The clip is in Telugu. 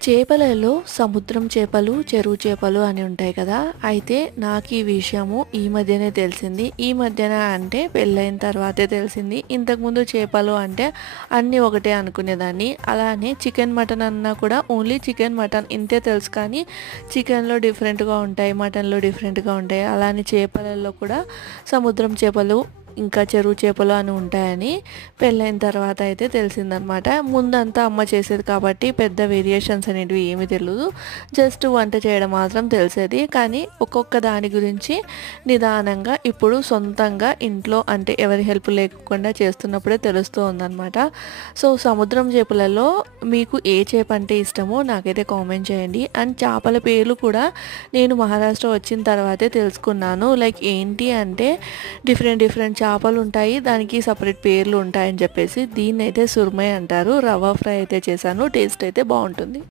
చేపలలో సముద్రం చేపలు, చెరువు చేపలు అని ఉంటాయి కదా! అయితే నాకు ఈ విషయము ఈ మధ్యనే తెలిసింది. ఈ మధ్యన అంటే పెళ్ళైన తర్వాతే తెలిసింది. ఇంతకుముందు చేపలు అంటే అన్నీ ఒకటే అనుకునేదాన్ని. అలానే చికెన్, మటన్ అన్నా కూడా ఓన్లీ చికెన్, మటన్ ఇంతే తెలుసు. కానీ చికెన్‌లో డిఫరెంట్‌గా ఉంటాయి, మటన్‌లో డిఫరెంట్‌గా ఉంటాయి. అలానే చేపలలో కూడా సముద్రం చేపలు, ఇంకా చెరువు చేపలు అని ఉంటాయని పెళ్ళైన తర్వాత అయితే తెలిసిందనమాట. ముందంతా అమ్మ చేసేది కాబట్టి పెద్ద వేరియేషన్స్ అనేటివి ఏమీ తెలీదు. జస్ట్ వంట చేయడం మాత్రం తెలిసేది. కానీ ఒక్కొక్క దాని గురించి నిదానంగా ఇప్పుడు సొంతంగా ఇంట్లో అంటే ఎవరి హెల్ప్ లేకుండా చేస్తున్నప్పుడే తెలుస్తూ ఉందనమాట. సో సముద్రం చేపలలో మీకు ఏ చేప అంటే ఇష్టమో నాకైతే కామెంట్ చేయండి. అండ్ చేపల పేర్లు కూడా నేను మహారాష్ట్ర వచ్చిన తర్వాతే తెలుసుకున్నాను. లైక్ ఏంటి అంటే డిఫరెంట్ చేపలు ఉంటాయి, దానికి సపరేట్ పేర్లు ఉంటాయని చెప్పేసి. దీన్నైతే సుర్మై అంటారు. రవ్వ ఫ్రై అయితే చేశాను, టేస్ట్ అయితే బాగుంటుంది.